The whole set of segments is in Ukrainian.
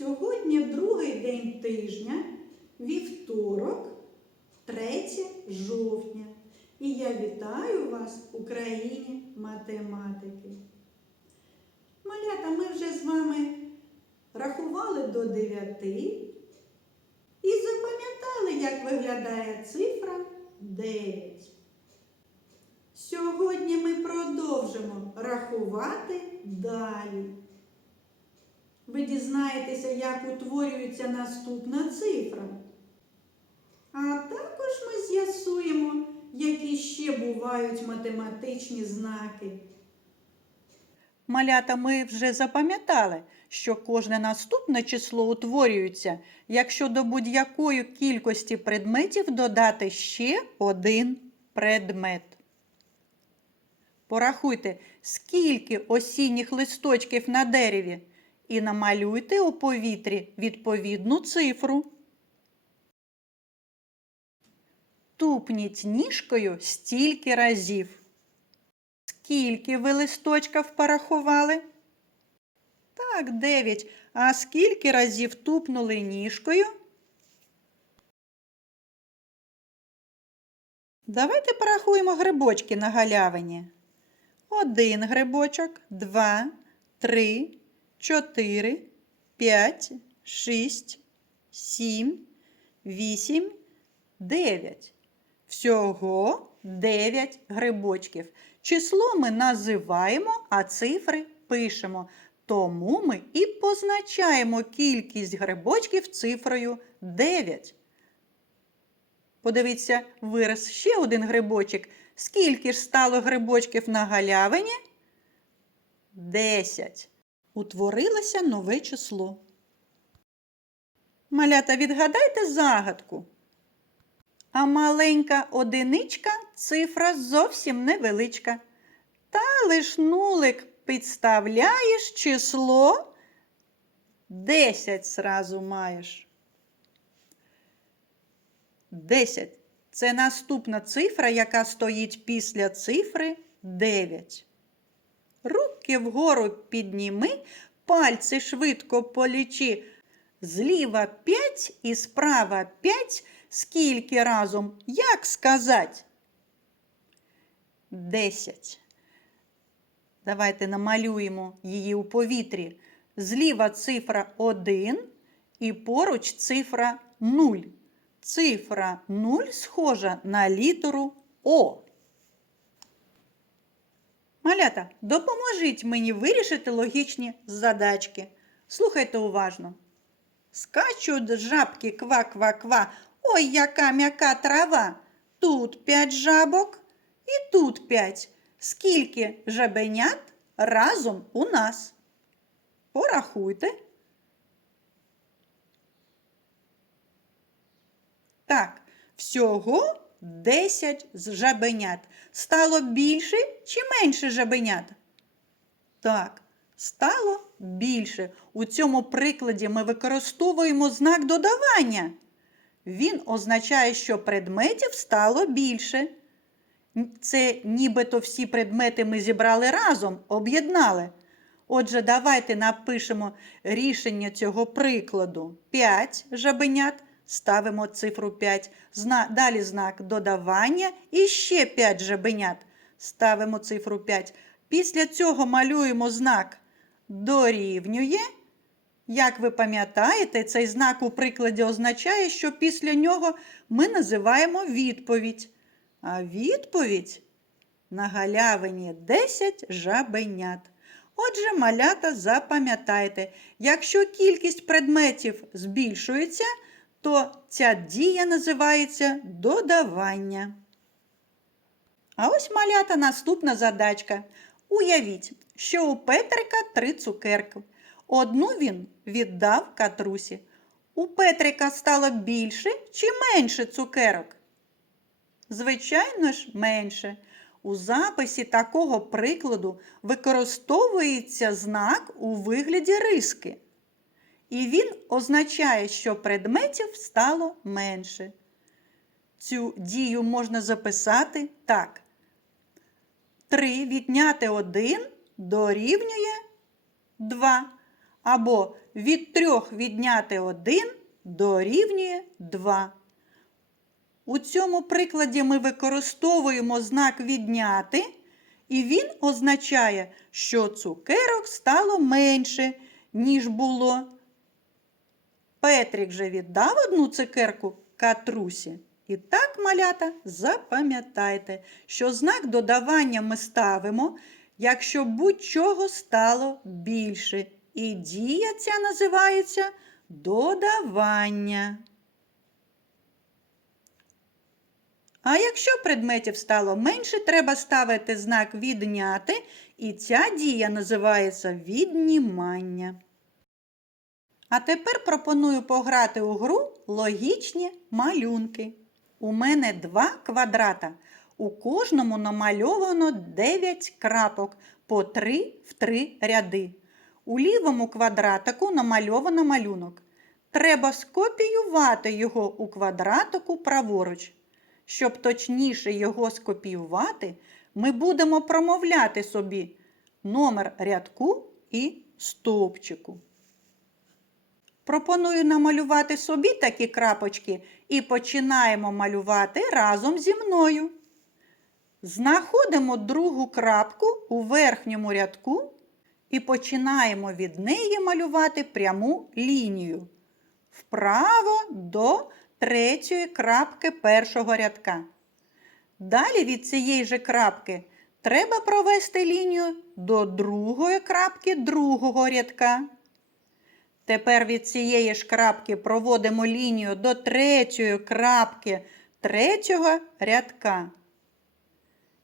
Сьогодні другий день тижня, вівторок, 3 жовтня. І я вітаю вас у країні математики. Малята, ми вже з вами рахували до 9 і запам'ятали, як виглядає цифра 9. Сьогодні ми продовжимо рахувати далі. Ви дізнаєтеся, як утворюється наступна цифра. А також ми з'ясуємо, які ще бувають математичні знаки. Малята, ми вже запам'ятали, що кожне наступне число утворюється, якщо до будь-якої кількості предметів додати ще один предмет. Порахуйте, скільки осінніх листочків на дереві, і намалюйте у повітрі відповідну цифру. Тупніть ніжкою стільки разів. Скільки ви листочків порахували? Так, дев'ять. А скільки разів тупнули ніжкою? Давайте порахуємо грибочки на галявині. Один грибочок, два, три, чотири, п'ять, шість, сім, вісім, дев'ять. Всього 9 грибочків. Число ми називаємо, а цифри пишемо. Тому ми і позначаємо кількість грибочків цифрою 9. Подивіться, вираз ще один грибочок. Скільки ж стало грибочків на галявині? 10. Утворилося нове число. Малята, відгадайте загадку. А маленька одиничка цифра зовсім невеличка. Та лиш нулик підставляєш число 10 зразу маєш. 10 це наступна цифра, яка стоїть після цифри 9. Руки вгору підніми, пальці швидко полічи. Зліва 5 і справа 5. Скільки разом? Як сказати? 10. Давайте намалюємо її у повітрі. Зліва цифра 1 і поруч цифра 0. Цифра 0 схожа на літеру О. Малята, допоможіть мені вирішити логічні задачки. Слухайте уважно. Скачуть жабки ква-ква-ква. Ой, яка м'яка трава. Тут п'ять жабок і тут п'ять. Скільки жабенят разом у нас? Порахуйте. Так, всього 10 з жабенят. Стало більше чи менше жабенят? Так, стало більше. У цьому прикладі ми використовуємо знак додавання. Він означає, що предметів стало більше. Це нібито всі предмети ми зібрали разом, об'єднали. Отже, давайте напишемо рішення цього прикладу. 5 жабенят, ставимо цифру 5. Зна... Далі знак додавання і ще 5 жабенят. Ставимо цифру 5. Після цього малюємо знак дорівнює. Як ви пам'ятаєте, цей знак у прикладі означає, що після нього ми називаємо відповідь. А відповідь на галявині 10 жабенят. Отже, малята, запам'ятайте, якщо кількість предметів збільшується, то ця дія називається додавання. А ось малята наступна задачка. Уявіть, що у Петрика три цукерки. Одну він віддав катрусі. У Петрика стало більше чи менше цукерок? Звичайно ж, менше. У записі такого прикладу використовується знак у вигляді риски. І він означає, що предметів стало менше. Цю дію можна записати так. 3 відняти 1 дорівнює 2. Або від 3 відняти 1 дорівнює 2. У цьому прикладі ми використовуємо знак відняти, і він означає, що цукерок стало менше, ніж було. Петрик же віддав одну цукерку катрусі. І так, малята, запам'ятайте, що знак додавання ми ставимо, якщо будь-чого стало більше. І дія ця називається додавання. А якщо предметів стало менше, треба ставити знак відняти, і ця дія називається віднімання. А тепер пропоную пограти у гру логічні малюнки. У мене два квадрата. У кожному намальовано 9 крапок по 3 в 3 ряди. У лівому квадратику намальовано малюнок. Треба скопіювати його у квадратику праворуч. Щоб точніше його скопіювати, ми будемо промовляти собі номер рядку і стовпчику. Пропоную намалювати собі такі крапочки і починаємо малювати разом зі мною. Знаходимо другу крапку у верхньому рядку і починаємо від неї малювати пряму лінію вправо до третьої крапки першого рядка. Далі від цієї же крапки треба провести лінію до другої крапки другого рядка. Тепер від цієї ж крапки проводимо лінію до третьої крапки третього рядка.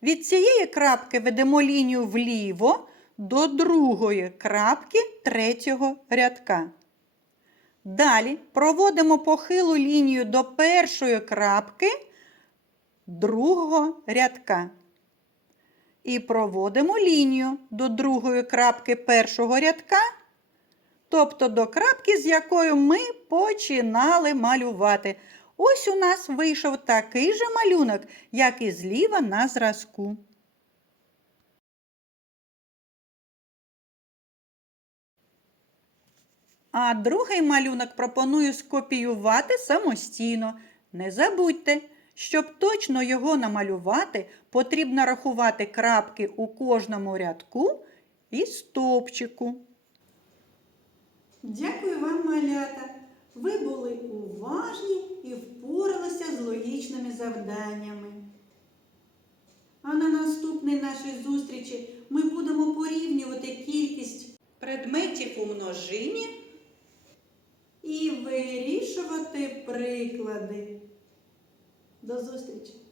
Від цієї крапки ведемо лінію вліво до другої крапки третього рядка. Далі проводимо похилу лінію до першої крапки другого рядка. І проводимо лінію до другої крапки першого рядка, тобто до крапки, з якою ми починали малювати. Ось у нас вийшов такий же малюнок, як і зліва на зразку. А другий малюнок пропоную скопіювати самостійно. Не забудьте, щоб точно його намалювати, потрібно рахувати крапки у кожному рядку і стовпчику. Дякую вам, малята. Ви були уважні і впоралися з логічними завданнями. А на наступній нашій зустрічі ми будемо порівнювати кількість Предметів у множині і вирішувати приклади. До зустрічі!